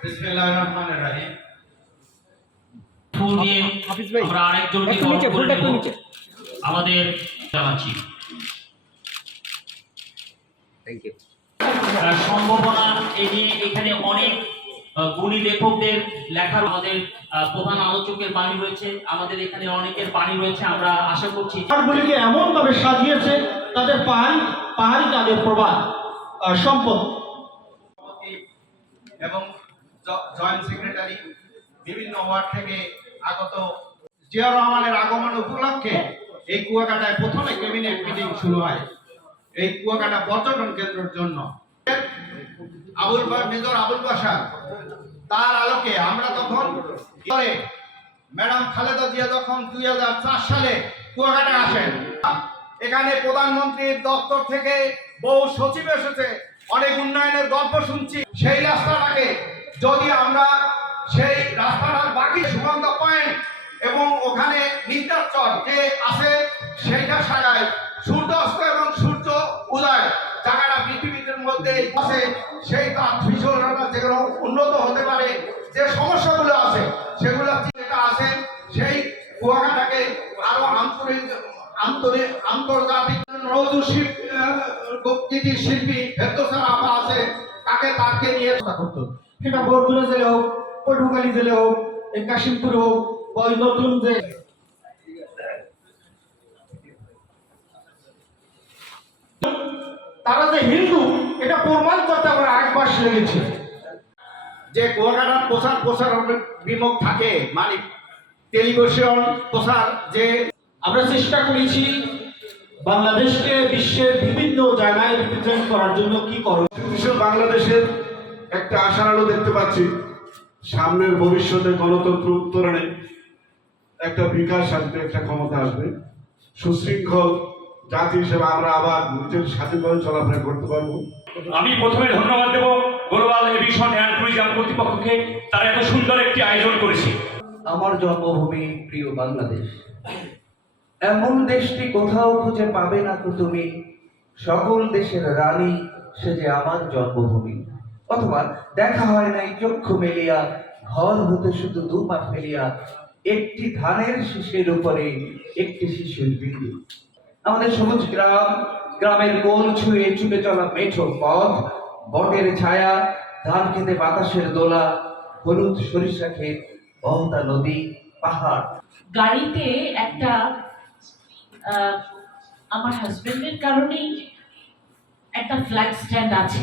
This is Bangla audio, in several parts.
বিসমিল্লাহির রহমানির রহিম ফুল দিয়ে আমরা আরেকজনকে নিচে, ফুলটা একটু নিচে। আমাদের জানাচ্ছি। থ্যাংক ইউ সম্ভাবনা এই যে এখানে অনেক গুণী লেখকদের লেখার আমাদের প্রধান আলোচকের বাণী রয়েছে আমাদের এখানে অনেকের বাণী রয়েছে আমরা আশা করছি। পাহাড়গুলিকে এমনভাবে সাজিয়েছে তাদের পাহাড়ি পাহাড়ি তাদের প্রবাদ আহ, সম্পদ। এবং জয়েন্ট সেক্রেটারি বিভিন্ন ওয়ার্ড থেকে আগত জিয়া রহমানের আগমন উপলক্ষে এই কুয়াকাটায় প্রথমে ক্যাবিনেট মিটিং শুরু হয়। এই কুয়াকাটা পর্যটন কেন্দ্রের জন্য। আবুল মেজর আবুল বাসার তার আলোকে আমরা তখন ম্যাডাম খালেদা জিয়া যখন দুই হাজার চার সালে কুয়াকাটা আসেন, এখানে প্রধানমন্ত্রীর দপ্তর থেকে বহু সচিব এসেছে, অনেক উন্নয়নের গল্প শুনছি। সেই রাস্তাটাকে যদি আমরা সেই রাস্তাটার বাকি সুগন্ধ পয়েন্ট এবং ওখানে নিদ্রাচর যে আছে, সেইটা সাজায় সূর্য অস্ত এবং সূর্য উদয় জায়গাটা পৃথিবীর মধ্যে আছে সেই তার ভীষণতা যেগুলো উন্নত হতে পারে, যে সমস্যাগুলো আছে, সেগুলো যেটা আছে, সেই কুয়াকাটাকে আরও আন্তরিক আন্তরিক, আন্তর্জাতিক রৌদ্র শিল্পী শিল্পী ভেদ্যসার আপা আছে, তাকে তাকে নিয়ে করতো সেটা বরগুনা জেলে হোক পটুয়াখালী জেলে হোক এই কাশিমপুর হোক বা ওই নতুন যে তারা যে হিন্দু এটা প্রমাণ করতে আমার এক মাস লেগেছে। যে কুয়াকাটার প্রসার প্রসার বিমুখ থাকে মানে টেলিভিশন প্রসার যে আমরা চেষ্টা করেছি বাংলাদেশকে বিশ্বের বিভিন্ন জায়গায় রিপ্রেজেন্ট করার জন্য কি করো। বাংলাদেশের একটা আশার আলো দেখতে পাচ্ছি। সামনের ভবিষ্যতে গণতন্ত্র উত্তরণে একটা বিকাশ আসবে একটা ক্ষমতা আসবে। সুশৃঙ্খল জাতি হিসেবে আমরা আবার নিজের স্বাধীনভাবে চলাফেরা করতে পারব। আমি প্রথমে ধন্যবাদ দেব গ্লোবাল এভিশন অ্যান্ড ট্যুরিজম কর্তৃপক্ষকে। তারা এত সুন্দর একটি আয়োজন করেছে। আমার জন্মভূমি প্রিয় বাংলাদেশ। এমন দেশটি কোথাও খুঁজে পাবে না তো তুমি? সকল দেশের রানী সে যে আমার জন্মভূমি। অথবা দেখা হয় নাই চক্ষু মেলিয়া ঘর হতে শুধু দু পা ফেলিয়া একটি ধানের শিশির উপরে একটি শিশুর বিন্দু। আমাদের সবুজ গ্রাম গ্রামের গোল ছুঁয়ে ছুটে চলা মেঠো পথ বটের ছায়া ধান খেতে বাতাসের দোলা হলুদ সরিষা ক্ষেত বহতা নদী পাহাড়। গাড়িতে একটা আহ, আমার হাজবেন্ডের কারণেই একটা ফ্ল্যাগ স্ট্যান্ড আছে।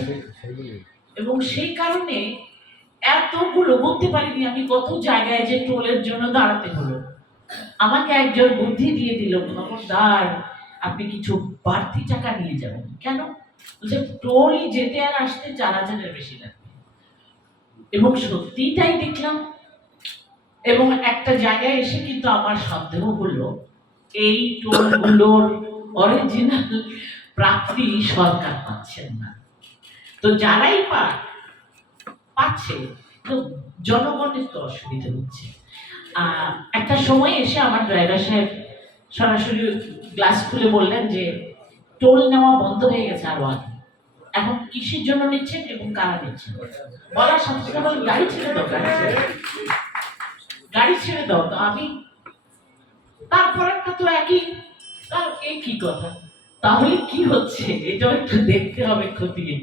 এবং সেই কারণে এতগুলো বলতে পারিনি আমি কত জায়গায় যে টোলের জন্য দাঁড়াতে হলো। আমাকে একজন বুদ্ধি দিয়ে দিল, খবরদার, আপনি কিছু বাড়তি টাকা নিয়ে যাবেন। কেন? বলছে টোলই যেতে আর আসতে চার হাজারের বেশি লাগবে। এবং সত্যিই তাই দেখলাম। এবং একটা জায়গায় এসে কিন্তু আমার সন্দেহ হলো, এই টোলগুলোর অরিজিনাল প্রাপ্তি সরকার পাচ্ছেন না। তো যারাই পায় পাচ্ছে তো জনগণের তো অসুবিধা হচ্ছে। একটা সময় এসে আমার ড্রাইভার সাহেব সরাসরি গ্লাস খুলে বললেন যে টোল নেওয়া বন্ধ হয়ে গেছে আরও আগে। এখন কিসের জন্য নিচ্ছেন এবং কারা নিচ্ছেন? বলার সাথে সাথে বললেন, গাড়ি ছেড়ে দাও গাড়ি ছেড়ে। গাড়ি ছেড়ে দাও তো আমি তারপর একটা তো একই এই কি কথা। তাহলে কি হচ্ছে? এটাও একটু দেখতে হবে খতিয়ে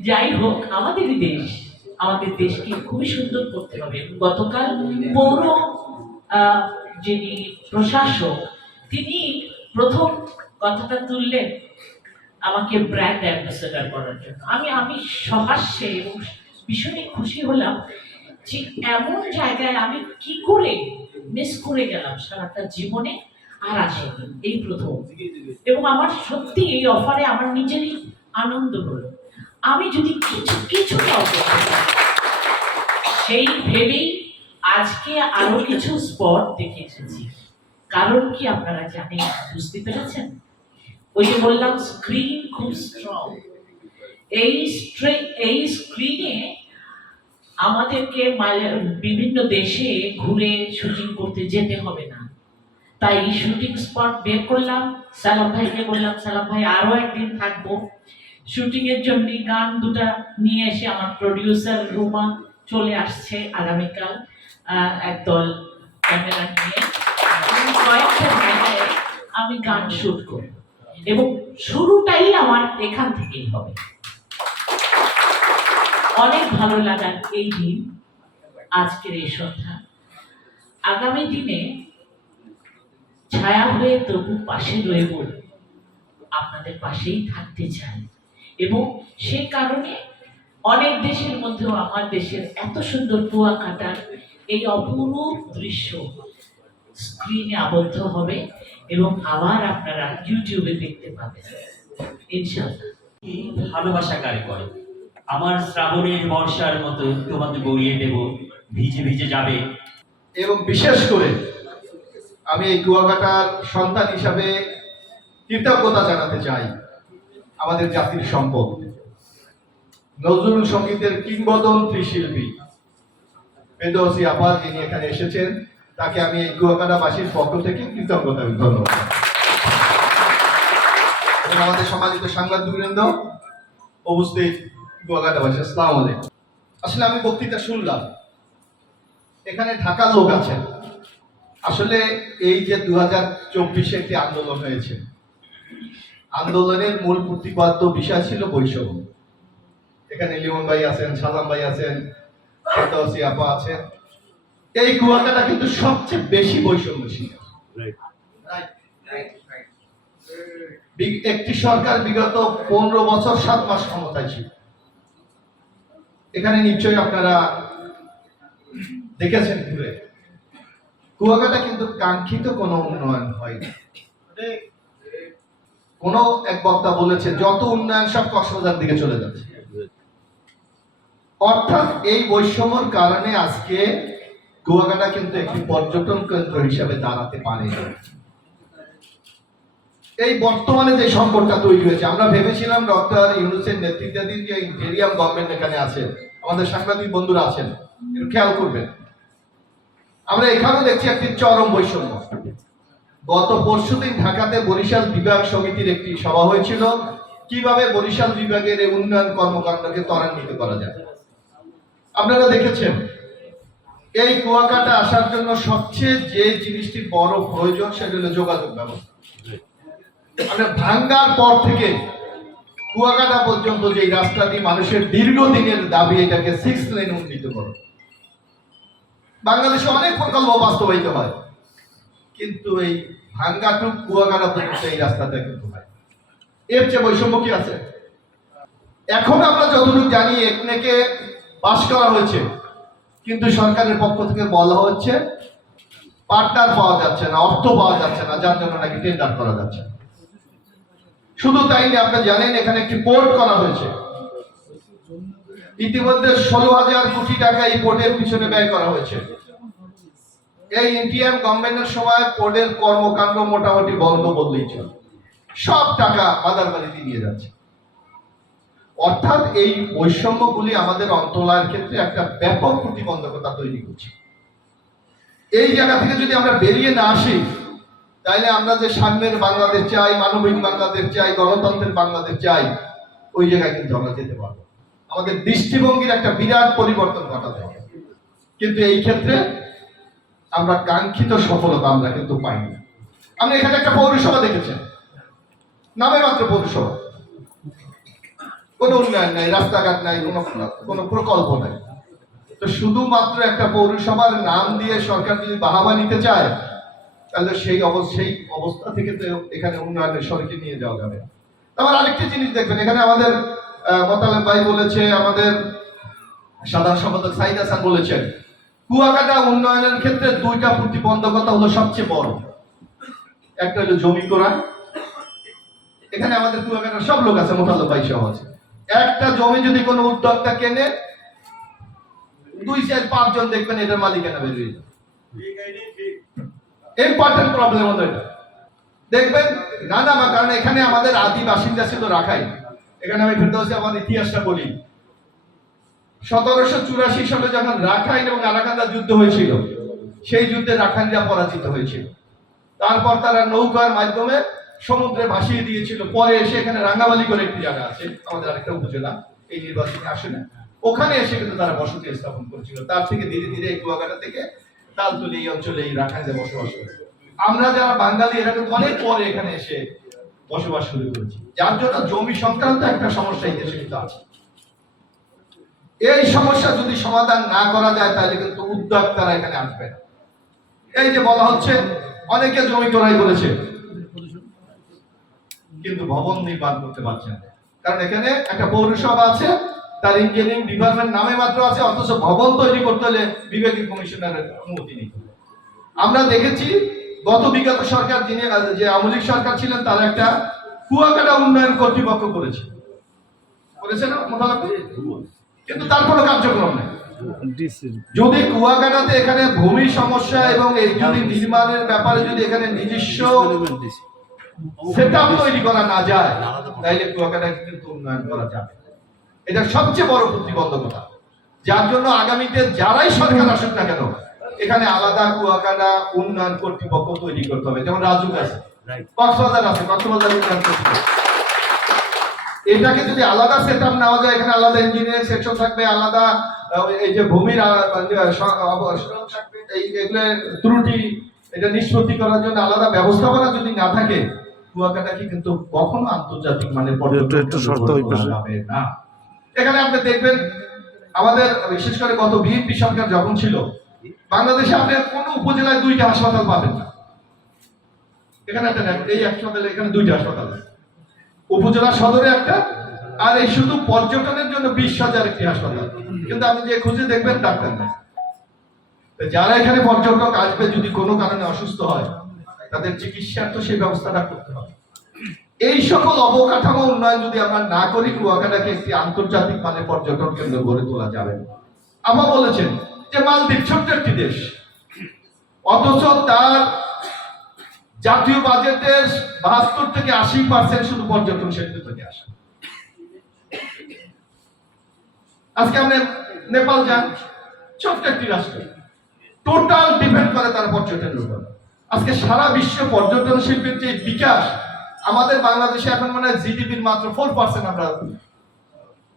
যাই হোক আমাদেরই দেশ, আমাদের দেশকে খুবই সুন্দর করতে হবে। গতকাল পৌর যিনি প্রশাসক, তিনি প্রথম কথাটা তুললেন আমাকে ব্র্যান্ড অ্যাম্বাসেডার করার জন্য। আমি আমি সহাস্যে এবং ভীষণই খুশি হলাম যে এমন জায়গায় আমি কি করে মিস করে গেলাম সারাটা জীবনে আর আসেনি। এই প্রথম। এবং আমার সত্যি এই অফারে আমার নিজেরই আনন্দ হলো। আমি যদি কিছু কিছু সেই ভেবেই আজকে আরও কিছু স্পট দেখে এসেছি। কারণ কি আপনারা জানেন, বুঝতে পেরেছেন? ওই যে বললাম স্ক্রিন খুব স্ট্রং এই এই স্ক্রিনে আমাদেরকে বিভিন্ন দেশে ঘুরে শুটিং করতে যেতে হবে না। তাই শুটিং স্পট বের করলাম। সালাম ভাইকে বললাম, সালাম ভাই, আরও একদিন থাকব। শুটিং এর জন্য গান দুটা নিয়ে এসে আমার প্রডিউসার রুমা চলে আসছে আগামীকাল একদল ক্যামেরা নিয়ে। কয়েকটা আমি গান শুট করব। এবং শুরুটাই আমার এখান থেকেই হবে। অনেক ভালো লাগার এই দিন, আজকের এই সন্ধ্যা। আগামী দিনে ছায়া হয়ে তবু পাশে রয়ে রইব আপনাদের পাশেই থাকতে চাই। এবং সে কারণে অনেক দেশের মধ্যেও আমার দেশের এত সুন্দর কুয়াকাটার এই অপরূপ দৃশ্য স্ক্রিনে আবদ্ধ হবে এবং আবার আপনারা ইউটিউবে দেখতে পাবেন। ইনশাআল্লাহ। ভালোবাসা কারে করে? আমার শ্রাবণের বর্ষার মতো তোমাকে বইয়ে দেব ভিজে ভিজে যাবে। এবং বিশেষ করে আমি এই কুয়াকাটার সন্তান হিসাবে কৃতজ্ঞতা জানাতে চাই। আমাদের জাতির সম্পদ। নজরুল সঙ্গীতের কিংবদন্তি শিল্পী বেদসি আপার যিনি এখানে এসেছেন, তাকে আমি এই কুয়াকাটাবাসীর পক্ষ থেকে কৃতজ্ঞতা ধন্যবাদ। আমাদের সম্মানিত সাংবাদিকবৃন্দ, উপস্থিত কুয়াকাটাবাসী, আসসালামু আলাইকুম। আসলে আমি বক্তৃতা শুনলাম। এখানে ঢাকার লোক আছেন। আসলে এই যে দু হাজার চব্বিশে একটি আন্দোলন হয়েছে আন্দোলনের মূল প্রতিপাদ্য বিষয় ছিল বৈষম্য। এখানে লিমন ভাই আছেন সালাম ভাই আছেন আপা আছেন। এই কুয়াকাটা কিন্তু সবচেয়ে বেশি বৈষম্য ছিল বি- একটি সরকার বিগত পনেরো বছর সাত মাস ক্ষমতায় ছিল। এখানে নিশ্চয়ই আপনারা দেখেছেন ঘুরে কুয়াকাটা কিন্তু কাঙ্ক্ষিত কোনো উন্নয়ন হয়নি। কোন এক বক্তা বলেছে, যত উন্নয়ন সব কক্সবাজার দিকে চলে যাচ্ছে। অর্থাৎ এই বৈষম্যর কারণে আজকে কুয়াকাটা কিন্তু একটি পর্যটন কেন্দ্র হিসাবে দাঁড়াতে পারে এই বর্তমানে যে সংকটটা তৈরি হয়েছে, আমরা ভেবেছিলাম ডক্টর ইউনুসের নেতৃত্বাধীন যে ইন্টেরিয়াম গভর্নমেন্ট এখানে আছে, আমাদের সাংবাদিক বন্ধুরা আছেন খেয়াল করবেন। আমরা এখানেও দেখছি একটি চরম বৈষম্য। গত পরশুদিন ঢাকাতে বরিশাল বিভাগ সমিতির একটি সভা হয়েছিল। কীভাবে বরিশাল বিভাগের উন্নয়ন কর্মকাণ্ডকে ত্বরান্বিত করা যায়? আপনারা দেখেছেন, এই কুয়াকাটা আসার জন্য সবচেয়ে যে জিনিসটি বড় প্রয়োজন সেটা হলো যোগাযোগ ব্যবস্থা। আমরা ভাঙ্গার পর থেকে কুয়াকাটা পর্যন্ত যে রাস্তাটি মানুষের দীর্ঘদিনের দাবি, এটাকে সিক্স লেন উন্নীত করো। বাংলাদেশে অনেক প্রকল্প বাস্তবায়িত হয়। কিন্তু এই ভাঙ্গাটুক কুয়াকাটা পর্যন্ত এই রাস্তাটা কিন্তু হয়। এর চেয়ে বৈষম্য কি আছে? এখন আমরা যতটুকু জানি, একনেকে পাশ করা হয়েছে, কিন্তু সরকারের পক্ষ থেকে বলা হচ্ছে পার্টনার পাওয়া যাচ্ছে না, অর্থ পাওয়া যাচ্ছে না, যার জন্য নাকি টেন্ডার করা যাচ্ছে শুধু তাই না আপনি জানেন, এখানে একটি পোর্ট করা হয়েছে। ইতিমধ্যে ষোলো হাজার কোটি টাকা এই পোর্টের পিছনে ব্যয় করা হয়েছে। এই ইন্ডিয়ান গভর্নমেন্টের সময় পোর্টের কর্মকাণ্ড মোটামুটি বন্ধ বললেই চলে। সব টাকা মাদারবাড়িতে নিয়ে যাচ্ছে। অর্থাৎ এই বৈষম্যগুলি আমাদের অন্তলার ক্ষেত্রে একটা ব্যাপক প্রতিবন্ধকতা তৈরি করছে। এই জায়গা থেকে যদি আমরা বেরিয়ে না আসি তাইলে আমরা যে সাম্যের বাংলাদেশ চাই, মানবিক বাংলাদেশ চাই, গণতন্ত্রের বাংলাদেশ চাই, ওই জায়গায় কিন্তু আমরা যেতে পারব আমাদের দৃষ্টিভঙ্গির একটা বিরাট পরিবর্তন ঘটাতে হবে। কিন্তু এই ক্ষেত্রে আমরা কাঙ্ক্ষিত সফলতা আমরা কিন্তু পাইনি। আপনি এখানে একটা পৌরসভা দেখেছেন। নামে মাত্র পৌরসভা। কোনো উন্নয়ন নাই, রাস্তাঘাট নাই, কোনো কোনো প্রকল্প নাই। তো শুধুমাত্র একটা পৌরসভার নাম দিয়ে সরকার যদি বাহাবা নিতে চায়, তাহলে সেই সেই অবস্থা থেকে তো এখানে উন্নয়নের সরকে নিয়ে যাওয়া যাবে। আবার আরেকটি জিনিস দেখবেন, এখানে আমাদের মোতালেব ভাই বলেছে, আমাদের সাধারণ সম্পাদক সাইদ হাসান বলেছেন কুয়াকাটা উন্নয়নের ক্ষেত্রে দুইটা প্রতিবন্ধকতা হলো সবচেয়ে বড়। একটা হলো জমি করা। এখানে আমাদের কুয়াকাটার সব লোক আছে মোতালেব ভাই সহ আছে। একটা জমি যদি কোনো উদ্যোক্তা কেনে, দুই চার পাঁচজন দেখবেন এটার মালিকানা বেরিয়ে যাবে। ইম্পর্টেন্ট প্রবলেম হলো এটা। দেখবেন না না কারণ এখানে আমাদের আদি বাসিন্দা ছিল রাখাই এখানে আমি ফেরদৌসি, আমার ইতিহাসটা বলি। সতেরোশো চুরাশি সালে যখন রাখাইন এবং আরাকান্দা যুদ্ধ হয়েছিল, সেই যুদ্ধে রাখাইনরা পরাজিত হয়েছিল। তারপর তারা নৌকার মাধ্যমে সমুদ্রে ভাসিয়ে দিয়েছিল। পরে এসে এখানে রাঙ্গাবালি করে একটি জায়গা আছে, আমাদের আরেকটা উপজেলা, এই নির্বাচনে আসে না ওখানে এসে কিন্তু তারা বসতি স্থাপন করেছিল। তার থেকে ধীরে ধীরে এই কুয়াকাটা থেকে তালতলি এই অঞ্চলে এই রাখাইনে বসবাস করে। আমরা যারা বাঙালি, এরা কিন্তু অনেক পরে এখানে এসে বসবাস শুরু করেছি। যার জন্য জমি সংক্রান্ত একটা সমস্যা এই দেশে কিন্তু আছে। এই সমস্যা যদি সমাধান না করা যায়, তাহলে কিন্তু উদ্যোক্তারা এখানে আসবে না। এই যে বলা হচ্ছে, অনেকে জমি ক্রয় করেছে, কিন্তু ভবন নির্মাণ করতে পারছে না। কারণ এখানে একটা পৌরসভা আছে, তার ইঞ্জিনিয়ারিং ডিপার্টমেন্ট নামে মাত্র আছে, অথচ ভবন তৈরি করতে হলে বিভাগীয় কমিশনারের অনুমতি হবে। আমরা দেখেছি, গত বিগত সরকার যিনি যে আমলিক সরকার ছিলেন, তারা একটা কুয়াকাটা উন্নয়ন কর্তৃপক্ষ করেছে। করেছে না, মোটামুটি? কিন্তু তার কোনো কার্যক্রম নেই। যদি কুয়াকাটাতে এখানে ভূমি সমস্যা এবং এই যদি নির্মাণের ব্যাপারে যদি এখানে নিজস্ব সেটআপ তৈরি করা না যায় তাইলে কুয়াকাটা কিন্তু উন্নয়ন করা যাবে এটা সবচেয়ে বড় প্রতিবন্ধকতা। যার জন্য আগামীতে যারাই সরকার আসুক না কেন এখানে আলাদা কুয়াকাটা উন্নয়ন কর্তৃপক্ষ তৈরি করতে হবে। যেমন রাজুক আছে কক্সবাজার আছে কক্সবাজার উন্নয়ন কর্তৃপক্ষ। এটাকে যদি আলাদা সেট আপ নেওয়া যায় এখানে আলাদা ইঞ্জিনিয়ারিং সেকশন থাকবে আলাদা এই যে ভূমির এই এগুলো ত্রুটি এটা নিষ্পত্তি করার জন্য আলাদা ব্যবস্থাপনা যদি না থাকে কুয়াকাটাকে কিন্তু কখনো আন্তর্জাতিক পর্যটন একটু শর্ত ওই না। এখানে আপনি দেখবেন আমাদের বিশেষ করে গত বিএনপি সরকার যখন ছিল বাংলাদেশে আপনি কোনো উপজেলায় দুইটা হাসপাতাল পাবেন না। এখানে একটা এই হাসপাতালে এখানে দুইটা হাসপাতাল আছে। উপজেলা সদরে একটা, আর এই শুধু পর্যটনের জন্য বিশ হাজার একটি হাসপাতাল। কিন্তু আপনি যে খুঁজে দেখবেন, ডাক্তার নেই। যারা এখানে পর্যটক আসবে, যদি কোনো কারণে অসুস্থ হয়, তাদের চিকিৎসার তো সেই ব্যবস্থাটা করতে হবে। এই সকল অবকাঠামো উন্নয়ন যদি আমরা না করি, কুয়াকাটাকে একটি আন্তর্জাতিক মানে পর্যটন কেন্দ্র গড়ে তোলা যাবে আবার বলেছেন যে মালদ্বীপ ছোট্ট একটি দেশ। অথচ তার জাতীয় বাজেটের বাহাত্তর থেকে আশি পার্সেন্ট শুধু পর্যটন সেক্টর থেকে আসে। আজকে আপনি নেপাল যান ছোট্ট একটি রাষ্ট্র। টোটাল ডিপেন্ড করে তার পর্যটনের উপর। আজকে সারা বিশ্ব পর্যটন শিল্পের যে বিকাশ, আমাদের বাংলাদেশে এখন মানে জিডিপির মাত্র ফোর পার্সেন্ট আমরা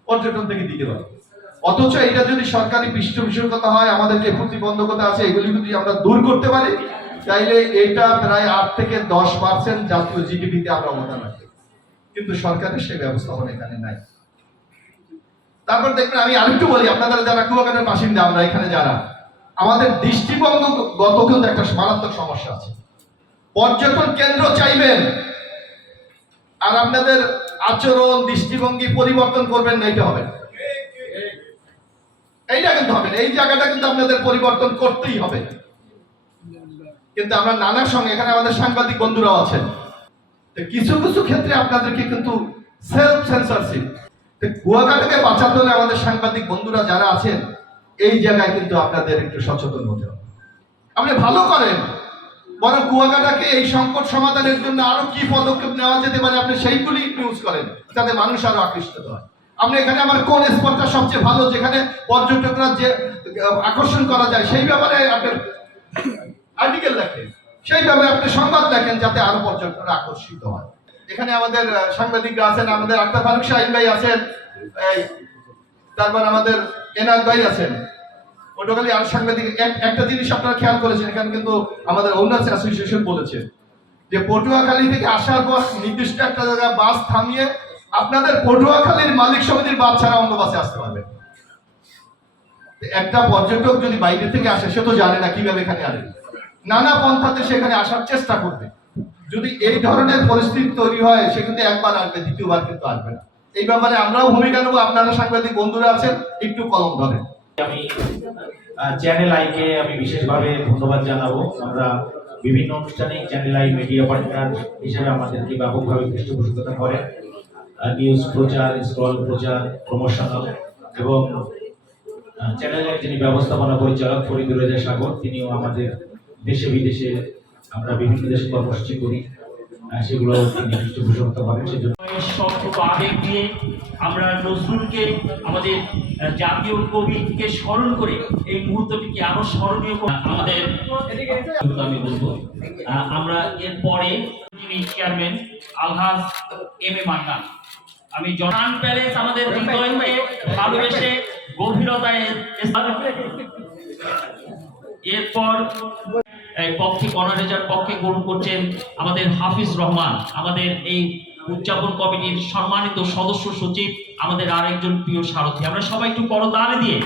পর্যটন থেকে দিতে পারি অথচ এটা যদি সরকারি পৃষ্ঠপোষকতা হয় আমাদের যে প্রতিবন্ধকতা আছে, এগুলি যদি আমরা দূর করতে পারি তাইলে এটা প্রায় আট থেকে দশ পার্সেন্ট জাতীয় জিডিপিতে আমরা অবদান রাখি। কিন্তু সরকারের সেই ব্যবস্থাপনা এখানে নাই। তারপর দেখবেন আমি আরেকটু বলি আপনারা যারা কুয়াকাটার বাসিন্দা, আমরা এখানে যারা, আমাদের দৃষ্টিভঙ্গগত কিন্তু একটা মারাত্মক সমস্যা আছে। পর্যটন কেন্দ্র চাইবেন, আর আপনাদের আচরণ, দৃষ্টিভঙ্গি পরিবর্তন করবেন না এটা হবে। এইটা কিন্তু হবে এই জায়গাটা কিন্তু আপনাদের পরিবর্তন করতেই হবে। কিন্তু আমরা নানার সঙ্গে, এখানে আমাদের সাংবাদিক বন্ধুরাও আছেন। কিছু কিছু ক্ষেত্রে আপনাদেরকে কিন্তু সেলফ সেন্সারশিপ কুয়াকাটাকে বাঁচাতে হলে আমাদের সাংবাদিক বন্ধুরা যারা আছেন, এই জায়গায় কিন্তু আপনাদের একটু সচেতন হতে হবে। আপনি ভালো করেন, বরং কুয়াকাটাকে এই সংকট সমাধানের জন্য আরও কি পদক্ষেপ নেওয়া যেতে পারে আপনি সেইগুলি ইউজ করেন, যাতে মানুষ আরও আকৃষ্ট হয়। আপনি এখানে আমার কোন স্পটটা সবচেয়ে ভালো, যেখানে পর্যটকরা যে আকর্ষণ করা যায়, সেই ব্যাপারে আপনার আর্টিকেল লেখেন। সেই ব্যাপারে আপনি সংবাদ লেখেন যাতে আরও পর্যটকরা আকর্ষিত হয়। এখানে আমাদের সাংবাদিকরা আছেন, আমাদের আক্তার ফারুক শাহিন ভাই আছেন তারপর আমাদের এনাদ ভাই আছেন। পটুয়াখালী আর সাংবাদিক একটা জিনিস আপনারা খেয়াল করেছেন, এখানে কিন্তু আমাদের ওনার্স অ্যাসোসিয়েশন বলেছে যে পটুয়াখালী থেকে আসার পর নির্দিষ্ট একটা জায়গায় বাস থামিয়ে আপনাদের পটুয়াখালীর মালিক সমিতির বাস ছাড়া অন্য বাসে আসতে পারবে একটা পর্যটক যদি বাইরে থেকে আসে, সে তো জানে না কীভাবে এখানে আসে নানা পন্থাতে সেখানে আসার চেষ্টা করবে। যদি এই ধরনের পরিস্থিতি তৈরি হয়, সে কিন্তু একবার আসবে, দ্বিতীয়বার কিন্তু আসবে না। এই ব্যাপারে আমরাও ভূমিকা নেব। আপনারা সাংবাদিক বন্ধুরা আছেন, একটু কলম ধরেন। আমি চ্যানেল আইকে আমি বিশেষভাবে ধন্যবাদ জানাব। আমরা বিভিন্ন অনুষ্ঠানে চ্যানেল আই মিডিয়া পার্টনার হিসেবে আমাদেরকে ব্যাপকভাবে পৃষ্ঠপোষকতা করেন। নিউজ প্রচার স্ক্রল প্রচার প্রমোশনাল এবং চ্যানেলের যিনি ব্যবস্থাপনা পরিচালক ফরিদুর রেজা সাগর, তিনিও আমাদের দেশে বিদেশে আমরা বিভিন্ন দেশে কর্মসূচি করি। সেগুলো তিনি পৃষ্ঠপোষকতা করেন সেজন্য আবেগ দিয়ে আমরা নজরুলকে আমাদের জাতীয় কবিকে স্মরণ করে এই মুহূর্তটিকে আরও স্মরণীয় আমাদের আমি বলব আমরা এরপরে যিনি chairman Alhaj M A Mannan আমি জনান প্যালেস আমাদের হৃদয়কে ভালোবেসে গভীরতায় এরপর পক্ষে গণরেজার পক্ষে গ্রহণ করছেন আমাদের হাফিজ রহমান, আমাদের এই উদযাপন কমিটির সম্মানিত সদস্য সচিব, আমাদের আরেকজন প্রিয় সারথী। আমরা সবাই একটু বড় করতালি দিয়ে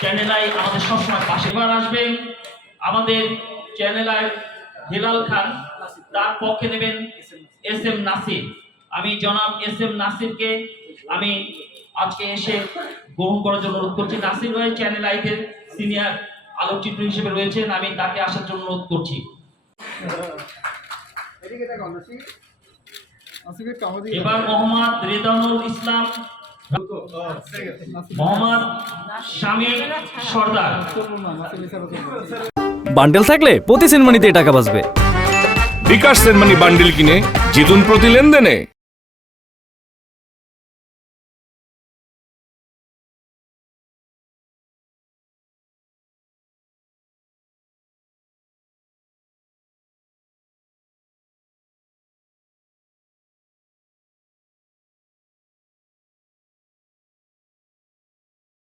চ্যানেল আই আমাদের সবসময় পাশে এবার আসবে। আমাদের চ্যানেল আই হেলাল খান, তার পক্ষে নেবেন এস এম নাসির। আমি জনাব এস এম নাসিরকে আমি আজকে এসে গ্রহণ করার জন্য অনুরোধ করছি। নাসির ভাই চ্যানেল আইতে সিনিয়র আলোকচিত্র হিসেবে রয়েছেন আমি তাকে আসার জন্য অনুরোধ করছি। এবার মোহাম্মদ রেদানুল ইসলাম মোহাম্মদ শামীম সর্দার। বান্ডেল থাকলে প্রতি সেনমানিতে টাকা বাঁচবে। বিকাশ সেনমানি বান্ডিল কিনে জিতুন প্রতি লেনদেনে।